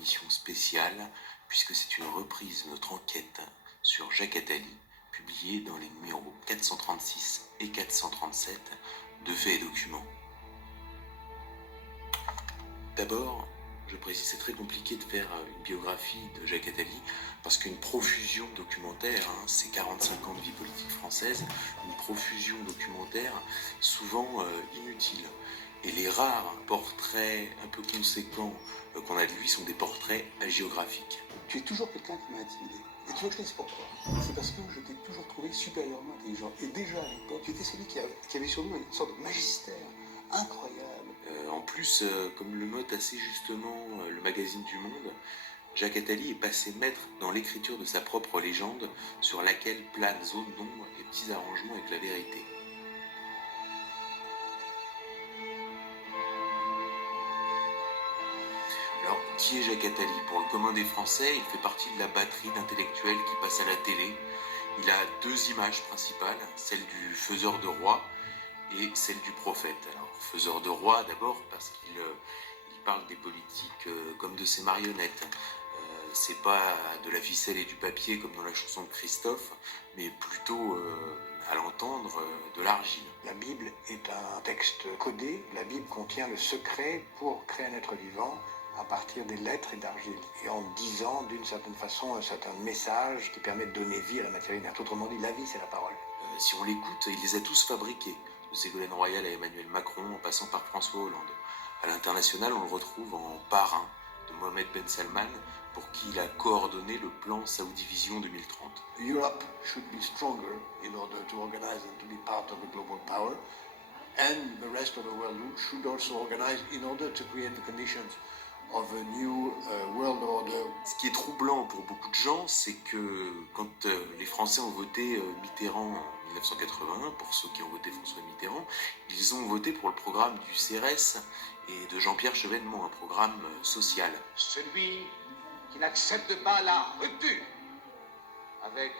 émission spéciale, puisque c'est une reprise de notre enquête sur Jacques Attali, publiée dans les numéros 436 et 437 de Faits et Documents. D'abord, je précise, c'est très compliqué de faire une biographie de Jacques Attali, parce qu'une profusion documentaire, c'est 45 ans de vie politique française, une profusion documentaire souvent inutile. Et les rares portraits un peu conséquents qu'on a de lui sont des portraits hagiographiques. Tu es toujours quelqu'un qui m'a intimidé. Et tu veux que je te dise pourquoi? C'est parce que je t'ai toujours trouvé supérieurement intelligent. Et déjà à l'époque, tu étais celui qui avait sur nous une sorte de magistère incroyable. En plus, comme le note assez justement le magazine du Monde, Jacques Attali est passé maître dans l'écriture de sa propre légende, sur laquelle planent zone d'ombre et petits arrangements avec la vérité. Alors, qui est Jacques Attali? Pour le commun des Français, il fait partie de la batterie d'intellectuels qui passent à la télé. Il a deux images principales, celle du faiseur de rois et celle du prophète. Alors, faiseur de rois d'abord parce qu'il parle des politiques comme de ses marionnettes. C'est pas de la ficelle et du papier comme dans la chanson de Christophe, mais plutôt, à l'entendre, de l'argile. La Bible est un texte codé. La Bible contient le secret pour créer un être vivant à partir des lettres et d'argile, et en disant d'une certaine façon un certain message qui permet de donner vie à la matière inerte. Autrement dit, la vie, c'est la parole. Si on l'écoute, il les a tous fabriqués, de Ségolène Royal à Emmanuel Macron, en passant par François Hollande. À l'international, on le retrouve en parrain de Mohamed Ben Salman, pour qui il a coordonné le plan Saudi Vision 2030. Europe should be stronger in order to organize and to be part of a global power, and the rest of the world should also organize in order to create the conditions of a new world order. Ce qui est troublant pour beaucoup de gens, c'est que quand les Français ont voté Mitterrand en 1981, pour ceux qui ont voté François Mitterrand, ils ont voté pour le programme du CRS et de Jean-Pierre Chevènement, un programme social. Celui qui n'accepte pas la rupture avec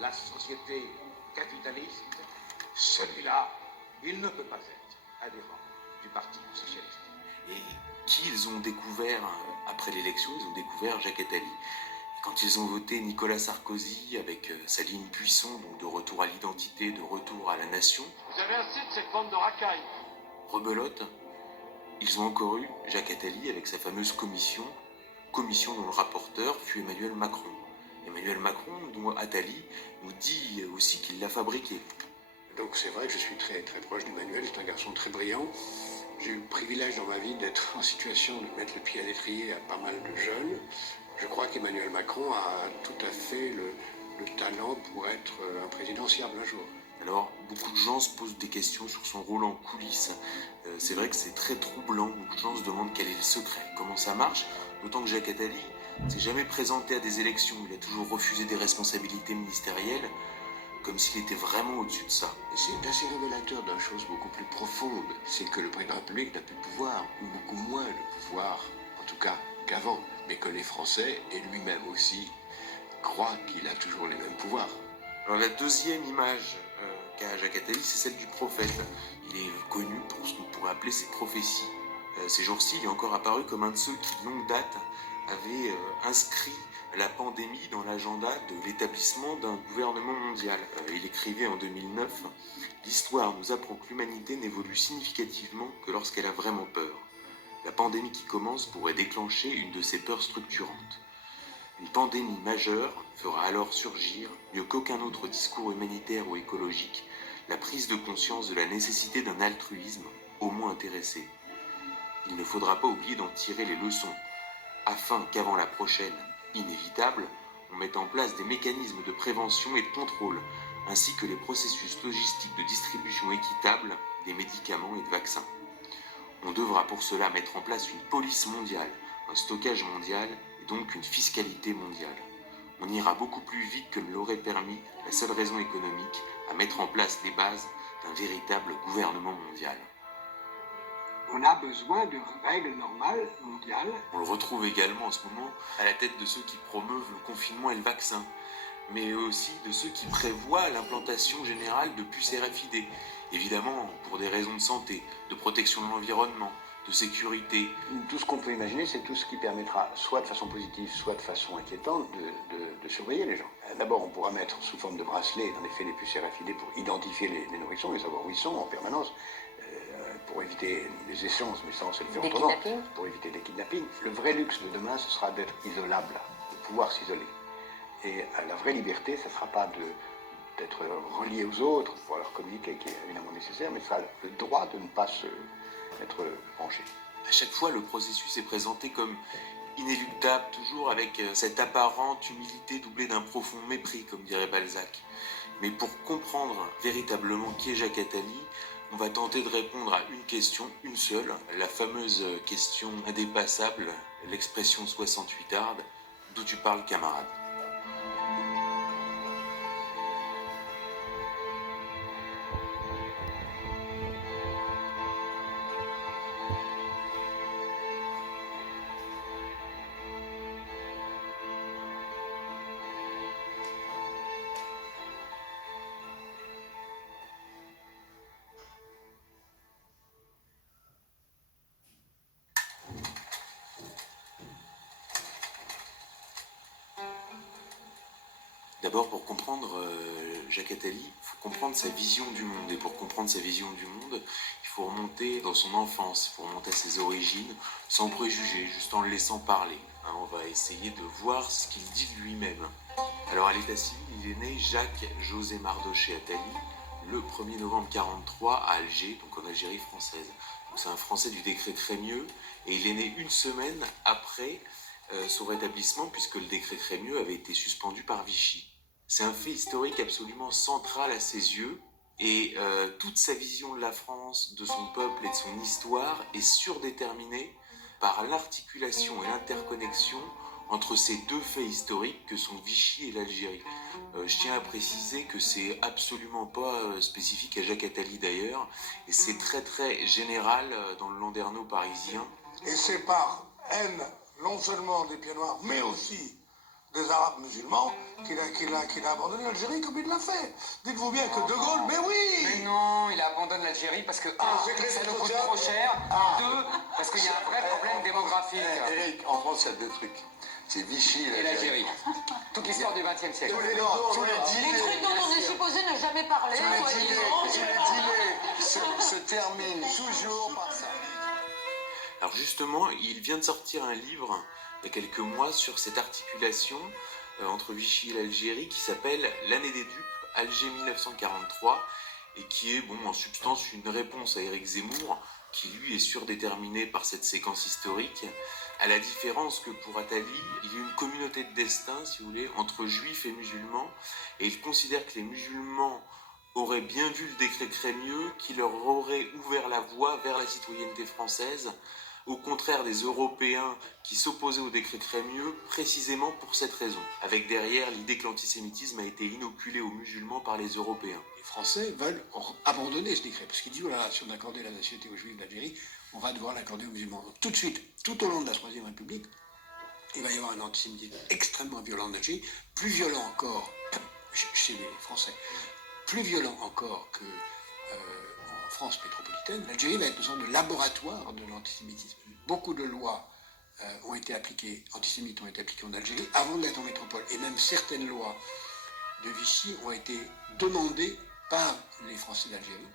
la société capitaliste, celui-là, il ne peut pas être adhérent du Parti socialiste. Et qui ils ont découvert après l'élection? Ils ont découvert Jacques Attali. Et quand ils ont voté Nicolas Sarkozy avec sa ligne Buisson, donc de retour à l'identité, de retour à la nation, Vous avez assez de cette forme de racaille. rebelote, ils ont encore eu Jacques Attali avec sa fameuse commission dont le rapporteur fut Emmanuel Macron. Emmanuel Macron, dont Attali nous dit aussi qu'il l'a fabriqué. Donc c'est vrai que je suis très, très proche d'Emmanuel, c'est un garçon très brillant. J'ai eu le privilège dans ma vie d'être en situation de mettre le pied à l'étrier à pas mal de jeunes. Je crois qu'Emmanuel Macron a tout à fait le talent pour être un président fiable un jour. Alors, beaucoup de gens se posent des questions sur son rôle en coulisses. C'est vrai que c'est très troublant. Beaucoup de gens se demandent quel est le secret, comment ça marche. D'autant que Jacques Attali ne s'est jamais présenté à des élections. Il a toujours refusé des responsabilités ministérielles, comme s'il était vraiment au-dessus de ça. C'est assez révélateur d'une chose beaucoup plus profonde. C'est que le président de la République n'a plus de pouvoir, ou beaucoup moins de pouvoir, en tout cas qu'avant. Mais que les Français, et lui-même aussi, croient qu'il a toujours les mêmes pouvoirs. Alors la deuxième image qu'a Jacques Attali, c'est celle du prophète. Il est connu pour ce qu'on pourrait appeler ses prophéties. Ces jours-ci, il est encore apparu comme un de ceux qui, de longue date, avait inscrit la pandémie dans l'agenda de l'établissement d'un gouvernement mondial. Il écrivait en 2009 « L'histoire nous apprend que l'humanité n'évolue significativement que lorsqu'elle a vraiment peur. La pandémie qui commence pourrait déclencher une de ces peurs structurantes. Une pandémie majeure fera alors surgir, mieux qu'aucun autre discours humanitaire ou écologique, la prise de conscience de la nécessité d'un altruisme, au moins intéressé. Il ne faudra pas oublier d'en tirer les leçons, afin qu'avant la prochaine, inévitable, on mette en place des mécanismes de prévention et de contrôle, ainsi que les processus logistiques de distribution équitable des médicaments et de vaccins. On devra pour cela mettre en place une police mondiale, un stockage mondial et donc une fiscalité mondiale. On ira beaucoup plus vite que ne l'aurait permis la seule raison économique à mettre en place les bases d'un véritable gouvernement mondial. » On a besoin de règles normales mondiales. On le retrouve également en ce moment à la tête de ceux qui promeuvent le confinement et le vaccin, mais aussi de ceux qui prévoient l'implantation générale de puces RFID, évidemment pour des raisons de santé, de protection de l'environnement, de sécurité. Tout ce qu'on peut imaginer, c'est tout ce qui permettra, soit de façon positive, soit de façon inquiétante, de surveiller les gens. D'abord, on pourra mettre sous forme de bracelet, en effet, les puces RFID pour identifier les nourrissons et savoir où ils sont en permanence, pour éviter les échanges, mais ça, on sait le faire Des autrement, kidnappings. pour éviter les kidnappings. Le vrai luxe de demain, ce sera d'être isolable, de pouvoir s'isoler. Et la vraie liberté, ce ne sera pas d'être relié aux autres, de pouvoir leur communiquer, qui est évidemment nécessaire, mais ce sera le droit de ne pas être branché. À chaque fois, le processus est présenté comme inéluctable, toujours avec cette apparente humilité doublée d'un profond mépris, comme dirait Balzac. Mais pour comprendre véritablement qui est Jacques Attali, on va tenter de répondre à une question, une seule, la fameuse question indépassable, l'expression 68arde, d'où tu parles, camarade. D'abord, pour comprendre Jacques Attali, il faut comprendre sa vision du monde. Et pour comprendre sa vision du monde, il faut remonter dans son enfance, il faut remonter à ses origines, sans préjugés, juste en le laissant parler. On va essayer de voir ce qu'il dit de lui-même. Alors, à l'état civil, il est né Jacques-José Mardoché Attali, le 1er novembre 1943 à Alger, donc en Algérie française. Donc, c'est un Français du décret Crémieux, et il est né une semaine après son rétablissement, puisque le décret Crémieux avait été suspendu par Vichy. C'est un fait historique absolument central à ses yeux, et toute sa vision de la France, de son peuple et de son histoire est surdéterminée par l'articulation et l'interconnexion entre ces deux faits historiques que sont Vichy et l'Algérie. Je tiens à préciser que c'est absolument pas spécifique à Jacques Attali d'ailleurs, et c'est très très général dans le Landerneau parisien. Et c'est par haine non seulement des pieds noirs, mais aussi des Arabes musulmans qu'il a abandonné l'Algérie comme il l'a fait. Dites-vous bien que De Gaulle, mais oui. Mais non, il abandonne l'Algérie parce que ça nous coûte trop cher, deux, parce qu'il y a un vrai problème démographique. Eric, en France, il y a deux trucs. C'est Vichy Et l'Algérie. Toute l'histoire du XXe siècle. Tous les Les trucs dont on est supposé ne jamais parler, soi-disant. se terminent toujours par ça. Alors justement, il vient de sortir un livre il y a quelques mois sur cette articulation entre Vichy et l'Algérie qui s'appelle L'année des dupes, Alger 1943, et qui est en substance une réponse à Éric Zemmour, qui lui est surdéterminé par cette séquence historique, à la différence que pour Attali, il y a une communauté de destin, si vous voulez, entre juifs et musulmans, et il considère que les musulmans auraient bien vu le décret Crémieux, qui leur aurait ouvert la voie vers la citoyenneté française, au contraire des Européens qui s'opposaient au décret Crémieux, précisément pour cette raison, avec derrière l'idée que l'antisémitisme a été inoculé aux musulmans par les Européens. Les Français veulent abandonner ce décret, parce qu'ils disent, oh là là, si on accordait la nationalité aux Juifs d'Algérie, on va devoir l'accorder aux musulmans. Donc, tout de suite, tout au long de la Troisième République, il va y avoir un antisémitisme extrêmement violent en Algérie, plus violent encore chez les Français, plus violent encore que en France métropolitaine. L'Algérie va être une sorte de laboratoire de l'antisémitisme. Beaucoup de lois ont été appliquées, antisémites ont été appliquées en Algérie avant d'être en métropole. Et même certaines lois de Vichy ont été demandées par les Français d'Algérie.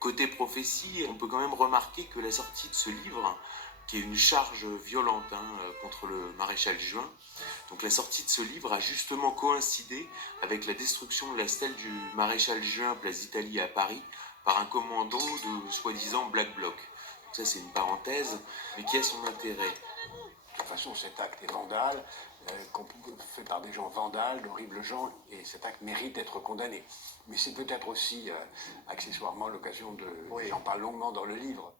Côté prophétie, on peut quand même remarquer que la sortie de ce livre, qui est une charge violente contre le maréchal Juin, donc la sortie de ce livre a justement coïncidé avec la destruction de la stèle du maréchal Juin, place d'Italie à Paris, par un commando de soi-disant Black Bloc. Donc ça c'est une parenthèse, mais qui a son intérêt. De toute façon, cet acte est vandale, fait par des gens vandales, d'horribles gens, et cet acte mérite d'être condamné. Mais c'est peut-être aussi, accessoirement, l'occasion de... J'en parle longuement dans le livre.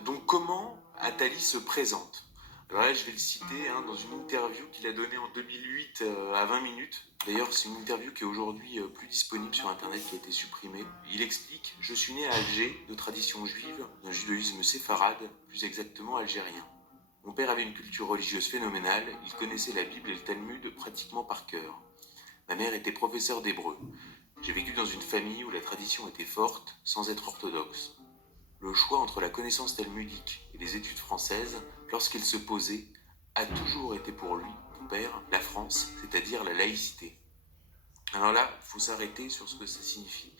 Donc comment Attali se présente? Alors là, je vais le citer dans une interview qu'il a donnée en 2008 à 20 minutes. D'ailleurs, c'est une interview qui est aujourd'hui plus disponible sur Internet, qui a été supprimée. Il explique « Je suis né à Alger, de tradition juive, d'un judaïsme séfarade, plus exactement algérien. Mon père avait une culture religieuse phénoménale, il connaissait la Bible et le Talmud pratiquement par cœur. Ma mère était professeure d'hébreu. J'ai vécu dans une famille où la tradition était forte, sans être orthodoxe. Le choix entre la connaissance talmudique et les études françaises, lorsqu'il se posait, a toujours été pour lui, mon père, la France, c'est-à-dire la laïcité. Alors là, il faut s'arrêter sur ce que ça signifie.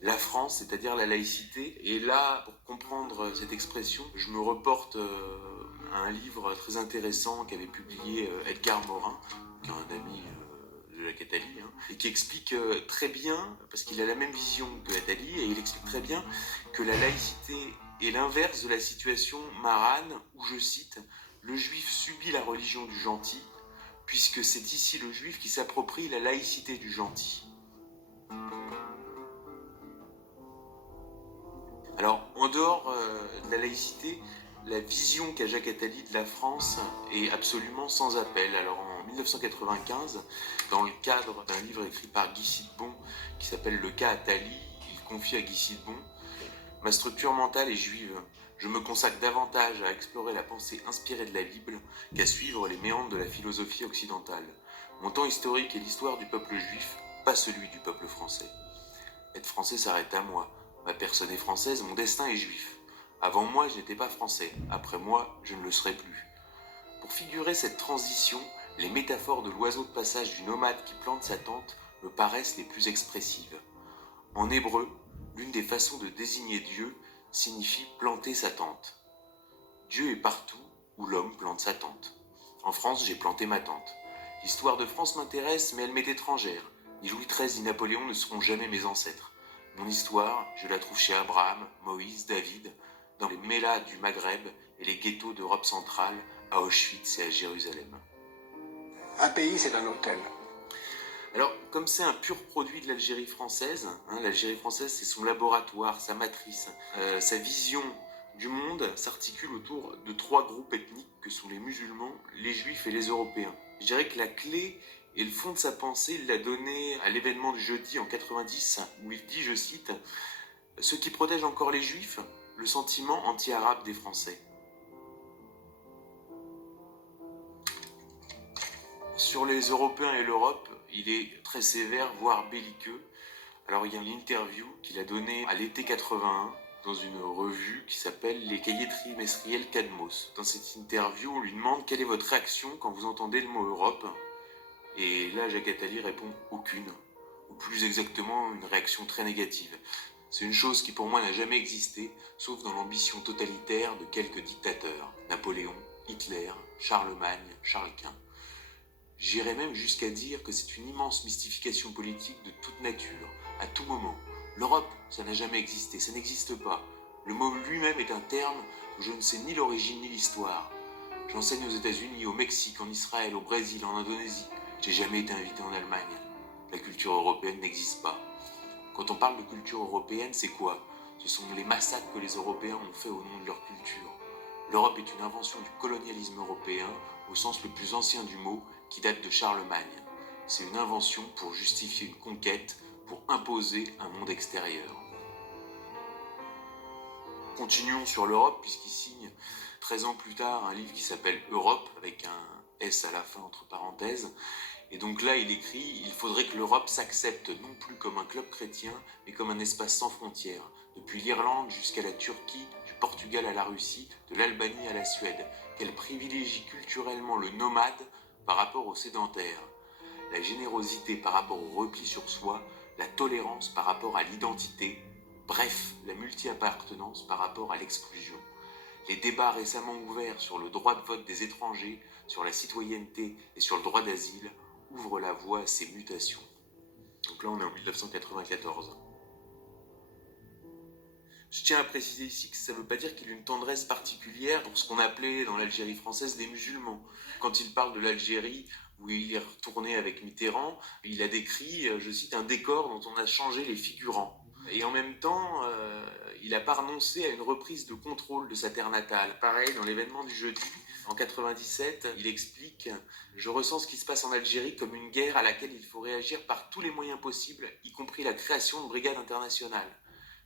La France, c'est-à-dire la laïcité. Et là, pour comprendre cette expression, je me reporte à un livre très intéressant qu'avait publié Edgar Morin, qui est un ami de Jacques Attali, et qui explique très bien, parce qu'il a la même vision que Attali, et il explique très bien que la laïcité est l'inverse de la situation marane, où, je cite, « Le juif subit la religion du gentil, puisque c'est ici le juif qui s'approprie la laïcité du gentil. » Alors, en dehors de la laïcité, la vision qu'a Jacques Attali de la France est absolument sans appel. Alors, en 1995, dans le cadre d'un livre écrit par Guy Sidbon qui s'appelle « Le cas Attali », il confie à Guy Sidbon « Ma structure mentale est juive. Je me consacre davantage à explorer la pensée inspirée de la Bible qu'à suivre les méandres de la philosophie occidentale. Mon temps historique est l'histoire du peuple juif, pas celui du peuple français. Être français s'arrête à moi. Ma personne est française, mon destin est juif. Avant moi, je n'étais pas français. Après moi, je ne le serai plus. » Pour figurer cette transition, les métaphores de l'oiseau de passage du nomade qui plante sa tente me paraissent les plus expressives. En hébreu, l'une des façons de désigner Dieu signifie planter sa tente. Dieu est partout où l'homme plante sa tente. En France, j'ai planté ma tente. L'histoire de France m'intéresse, mais elle m'est étrangère. Ni Louis XIII ni Napoléon ne seront jamais mes ancêtres. Mon histoire, je la trouve chez Abraham, Moïse, David, dans les mélas du Maghreb et les ghettos d'Europe centrale, à Auschwitz et à Jérusalem. Un pays, c'est un hôtel. Alors, comme c'est un pur produit de l'Algérie française, l'Algérie française, c'est son laboratoire, sa matrice, sa vision du monde s'articule autour de 3 groupes ethniques que sont les musulmans, les juifs et les européens. Je dirais que la clé et le fond de sa pensée, il l'a donné à l'événement du jeudi en 90, où il dit, je cite, « Ce qui protège encore les juifs, le sentiment anti-arabe des Français. » Sur les Européens et l'Europe, il est très sévère, voire belliqueux. Alors il y a une interview qu'il a donnée à l'été 81 dans une revue qui s'appelle Les Cahiers trimestriels Cadmos. Dans cette interview, on lui demande quelle est votre réaction quand vous entendez le mot Europe. Et là, Jacques Attali répond aucune, ou plus exactement une réaction très négative. C'est une chose qui pour moi n'a jamais existé, sauf dans l'ambition totalitaire de quelques dictateurs, Napoléon, Hitler, Charlemagne, Charles Quint. J'irais même jusqu'à dire que c'est une immense mystification politique de toute nature, à tout moment. L'Europe, ça n'a jamais existé, ça n'existe pas. Le mot lui-même est un terme dont je ne sais ni l'origine ni l'histoire. J'enseigne aux États-Unis, au Mexique, en Israël, au Brésil, en Indonésie. J'ai jamais été invité en Allemagne. La culture européenne n'existe pas. Quand on parle de culture européenne, c'est quoi? Ce sont les massacres que les Européens ont fait au nom de leur culture. L'Europe est une invention du colonialisme européen, au sens le plus ancien du mot, qui date de Charlemagne. C'est une invention pour justifier une conquête, pour imposer un monde extérieur. Continuons sur l'Europe, puisqu'il signe 13 ans plus tard un livre qui s'appelle Europe, avec un S à la fin entre parenthèses. Et donc là, il écrit « Il faudrait que l'Europe s'accepte non plus comme un club chrétien, mais comme un espace sans frontières, depuis l'Irlande jusqu'à la Turquie, du Portugal à la Russie, de l'Albanie à la Suède, qu'elle privilégie culturellement le nomade par rapport au sédentaire, la générosité par rapport au repli sur soi, la tolérance par rapport à l'identité, bref, la multi-appartenance par rapport à l'exclusion. Les débats récemment ouverts sur le droit de vote des étrangers, sur la citoyenneté et sur le droit d'asile ouvrent la voie à ces mutations. » Donc là, on est en 1994. Je tiens à préciser ici que ça ne veut pas dire qu'il y a une tendresse particulière pour ce qu'on appelait dans l'Algérie française les musulmans. Quand il parle de l'Algérie, où il est retourné avec Mitterrand, il a décrit, je cite, un décor dont on a changé les figurants. Et en même temps, il n'a pas renoncé à une reprise de contrôle de sa terre natale. Pareil, dans l'événement du jeudi, en 97, il explique « Je ressens ce qui se passe en Algérie comme une guerre à laquelle il faut réagir par tous les moyens possibles, y compris la création de brigades internationales.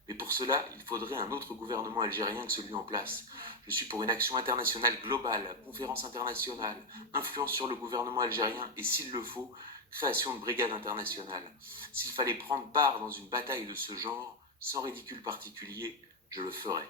Mais pour cela, il faudrait un autre gouvernement algérien que celui en place. Je suis pour une action internationale globale, conférence internationale, influence sur le gouvernement algérien et, s'il le faut, création de brigades internationales. S'il fallait prendre part dans une bataille de ce genre, sans ridicule particulier, je le ferais. »